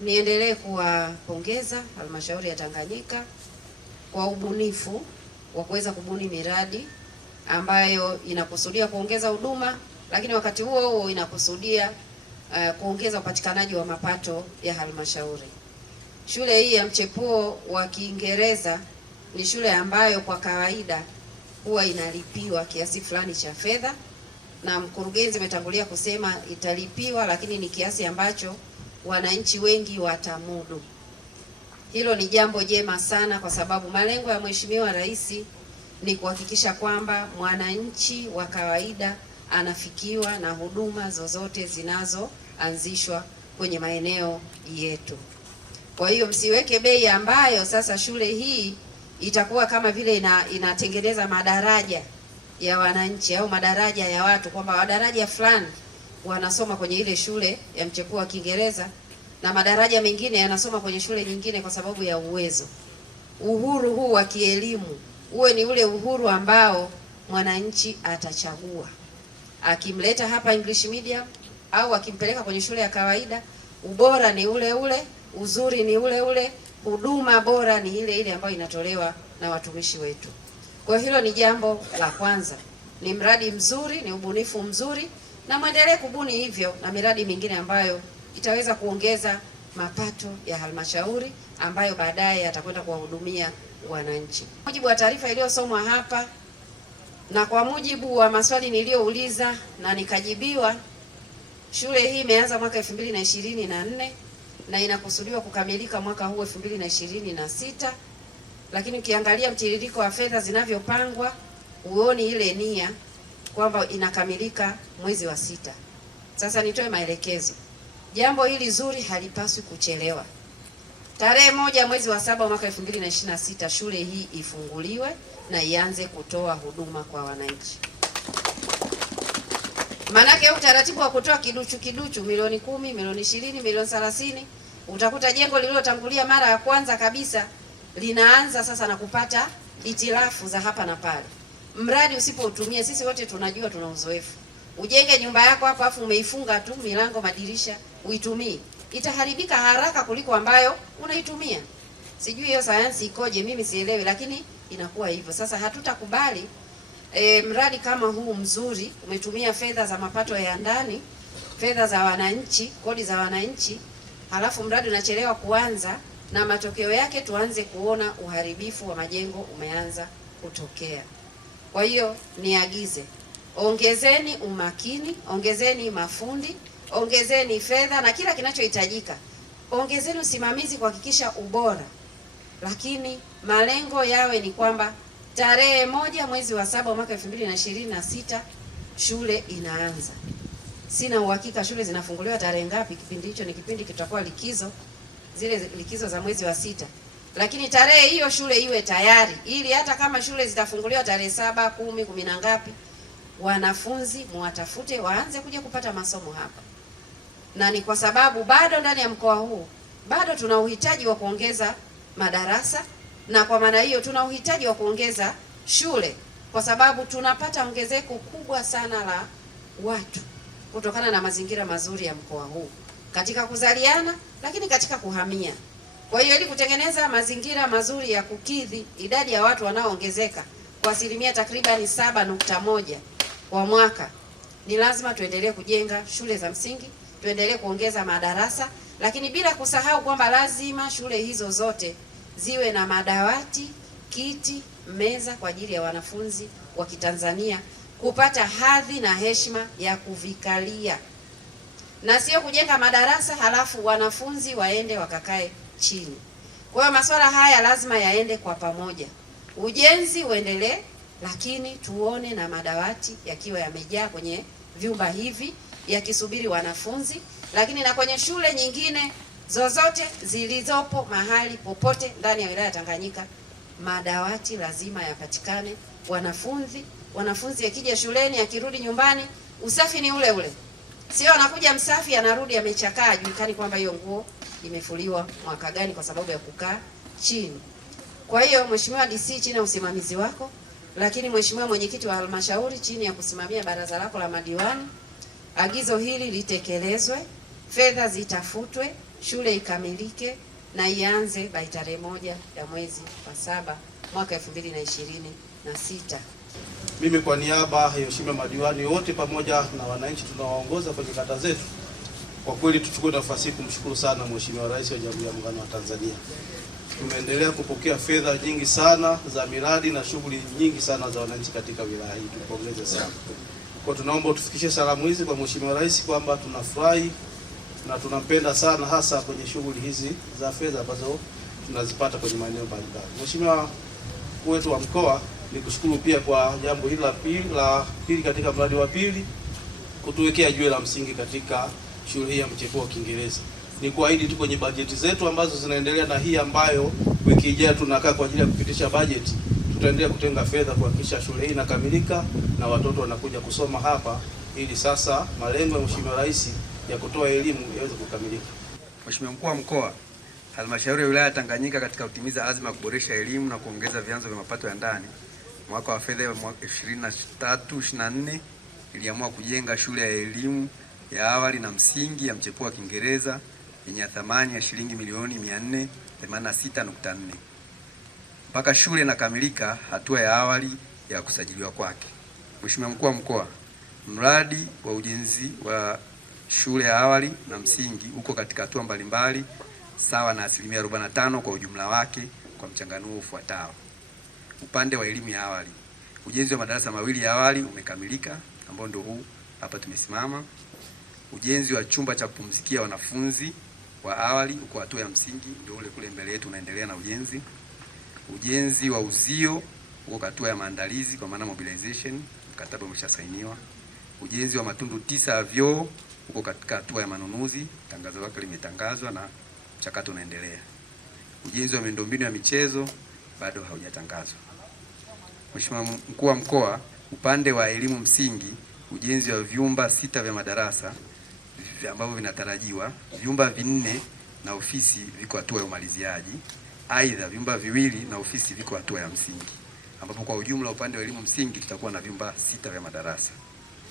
niendelee kuwapongeza halmashauri ya Tanganyika kwa ubunifu wa kuweza kubuni miradi ambayo inakusudia kuongeza huduma, lakini wakati huo huo inakusudia kuongeza upatikanaji wa mapato ya halmashauri. Shule hii ya mchepuo wa Kiingereza ni shule ambayo kwa kawaida huwa inalipiwa kiasi fulani cha fedha, na mkurugenzi ametangulia kusema italipiwa, lakini ni kiasi ambacho wananchi wengi watamudu. Hilo ni jambo jema sana, kwa sababu malengo ya Mheshimiwa Rais ni kuhakikisha kwamba mwananchi wa kawaida anafikiwa na huduma zozote zinazoanzishwa kwenye maeneo yetu. Kwa hiyo msiweke bei ambayo sasa shule hii itakuwa kama vile inatengeneza madaraja ya wananchi au madaraja ya watu, kwamba madaraja fulani wanasoma kwenye ile shule ya mchepuo wa Kiingereza na madaraja mengine yanasoma kwenye shule nyingine kwa sababu ya uwezo. Uhuru huu wa kielimu uwe ni ule uhuru ambao mwananchi atachagua, akimleta hapa English medium au akimpeleka kwenye shule ya kawaida. Ubora ni ule ule, uzuri ni ule ule, huduma bora ni ile ile ambayo inatolewa na watumishi wetu. Kwa hilo ni jambo la kwanza. Ni mradi mzuri, ni ubunifu mzuri, na muendelee kubuni hivyo na miradi mingine ambayo itaweza kuongeza mapato ya halmashauri ambayo baadaye yatakwenda kuwahudumia wananchi. Kwa mujibu wa taarifa iliyosomwa hapa na kwa mujibu wa maswali niliyouliza na nikajibiwa, shule hii imeanza mwaka 2024 na inakusudiwa kukamilika mwaka huu 2026, lakini ukiangalia mtiririko wa fedha zinavyopangwa uoni ile nia kwamba inakamilika mwezi wa 6. Sasa nitoe maelekezo. Jambo hili zuri halipaswi kuchelewa. Tarehe 1 mwezi wa 7 mwaka 2026 shule hii ifunguliwe na ianze kutoa huduma kwa wananchi. Manake utaratibu wa kutoa kiduchu milioni 10, milioni 20, milioni 30, utakuta jengo lililotangulia mara ya kwanza kabisa linaanza sasa na kupata itilafu za hapa na pale. Mradi usipoutumia, sisi wote tunajua, tuna uzoefu. Ujenge nyumba yako hapo afu umeifunga tu milango, madirisha, uitumii, itaharibika haraka kuliko ambayo unaitumia. Sijui hiyo sayansi ikoje, mimi sielewi, lakini inakuwa hivyo. Sasa hatutakubali mradi kama huu mzuri, umetumia fedha za mapato ya ndani, fedha za wananchi, kodi za wananchi, halafu mradi unachelewa kuanza, na matokeo yake tuanze kuona uharibifu wa majengo umeanza kutokea. Kwa hiyo niagize, ongezeni umakini, ongezeni mafundi, ongezeni fedha na kila kinachohitajika. Ongezeni usimamizi kuhakikisha ubora. Lakini malengo yawe ni kwamba tarehe 1 mwezi wa 7 mwaka 2026 shule inaanza. Sina uhakika shule zinafunguliwa tarehe ngapi, kipindi hicho ni kipindi kitakuwa likizo, zile likizo za mwezi wa 6. Lakini tarehe hiyo shule iwe tayari, ili hata kama shule zitafunguliwa tarehe 7, 10, 10 na ngapi, wanafunzi muwatafute waanze kuja kupata masomo hapa. Na ni kwa sababu bado ndani ya mkoa huu bado tuna uhitaji wa kuongeza madarasa, na kwa maana hiyo tuna uhitaji wa kuongeza shule, kwa sababu tunapata ongezeko kubwa sana la watu kutokana na mazingira mazuri ya mkoa huu katika kuzaliana, lakini katika kuhamia. Kwa hiyo ili kutengeneza mazingira mazuri ya kukidhi idadi ya watu wanaoongezeka kwa asilimia takriban 7.1 kwa mwaka, ni lazima tuendelee kujenga shule za msingi, tuendelee kuongeza madarasa, lakini bila kusahau kwamba lazima shule hizo zote ziwe na madawati, kiti, meza kwa ajili ya wanafunzi wa Kitanzania kupata hadhi na heshima ya kuvikalia, na sio kujenga madarasa halafu wanafunzi waende wakakae chini. Kwa hiyo masuala haya lazima yaende kwa pamoja. Ujenzi uendelee, lakini tuone na madawati yakiwa yamejaa kwenye vyumba hivi yakisubiri wanafunzi, lakini na kwenye shule nyingine zozote zilizopo mahali popote ndani ya wilaya ya Tanganyika, madawati lazima yapatikane. Wanafunzi akija shuleni, akirudi nyumbani, usafi ni ule ule. Sio anakuja msafi anarudi amechakaa, hajulikani kwamba hiyo nguo imefuliwa mwaka gani kwa sababu ya kukaa chini. Kwa hiyo Mheshimiwa DC, chini ya usimamizi wako, lakini Mheshimiwa mwenyekiti wa halmashauri chini ya kusimamia baraza lako la madiwani, agizo hili litekelezwe, fedha zitafutwe, shule ikamilike na ianze by tarehe 1 ya mwezi wa 7 mwaka 2026. Mimi kwa niaba ya waheshimiwa madiwani wote pamoja na wananchi tunawaongoza kwenye kata zetu, kwa kweli tuchukue nafasi hii kumshukuru sana Mheshimiwa Rais wa Jamhuri ya Muungano wa Tanzania. Tumeendelea kupokea fedha nyingi sana za miradi na shughuli nyingi sana za wananchi katika wilaya hii. Tupongeze sana. Kwa tunaomba utufikishe salamu hizi kwa Mheshimiwa Rais kwamba tunafurahi na tunampenda sana, hasa kwenye shughuli hizi za fedha ambazo tunazipata kwenye maeneo mbalimbali. Mheshimiwa mkuu wetu wa mkoa, nikushukuru pia kwa jambo hili la pili katika mradi wa pili, kutuwekea jiwe la msingi katika shule hii ya mchepuo wa Kiingereza. Ni kuahidi tu kwenye bajeti zetu ambazo zinaendelea na hii ambayo wiki ijayo tunakaa kwa ajili ya kupitisha bajeti, tutaendelea kutenga fedha kuhakikisha shule hii inakamilika na watoto wanakuja kusoma hapa, ili sasa malengo ya Mheshimiwa Rais ya kutoa elimu yaweze kukamilika. Mheshimiwa Mkuu wa Mkoa, Halmashauri ya Wilaya ya Tanganyika katika kutimiza azma ya kuboresha elimu na kuongeza vyanzo vya mapato ya ndani, mwaka wa fedha 2023/24 iliamua kujenga shule ya elimu ya awali na msingi ya mchepuo wa Kiingereza yenye thamani ya shilingi milioni 486.4. Mpaka shule inakamilika hatua ya awali ya kusajiliwa kwake. Mheshimiwa Mkuu wa Mkoa, mradi wa ujenzi wa shule ya awali na msingi uko katika hatua mbalimbali sawa na 45% kwa ujumla wake kwa mchanganuo ufuatao. Upande wa elimu ya awali, ujenzi wa madarasa mawili ya awali umekamilika ambao ndio huu hapa tumesimama. Ujenzi wa chumba cha kupumzikia wanafunzi wa awali uko hatua ya msingi, ndio ule kule mbele yetu unaendelea na ujenzi. Ujenzi wa uzio uko hatua ya maandalizi kwa maana mobilization, mkataba umeshasainiwa. Ujenzi wa matundu 9 ya vyoo uko katika hatua ya manunuzi, tangazo lake limetangazwa na mchakato unaendelea. Ujenzi wa miundombinu ya michezo bado haujatangazwa. Mheshimiwa Mkuu wa Mkoa, upande wa elimu msingi, ujenzi wa vyumba 6 vya madarasa ambavyo vinatarajiwa, vyumba 4 na ofisi viko hatua ya umaliziaji. Aidha, vyumba 2 na ofisi viko hatua ya msingi, ambapo kwa ujumla upande wa elimu msingi tutakuwa na vyumba 6 vya madarasa.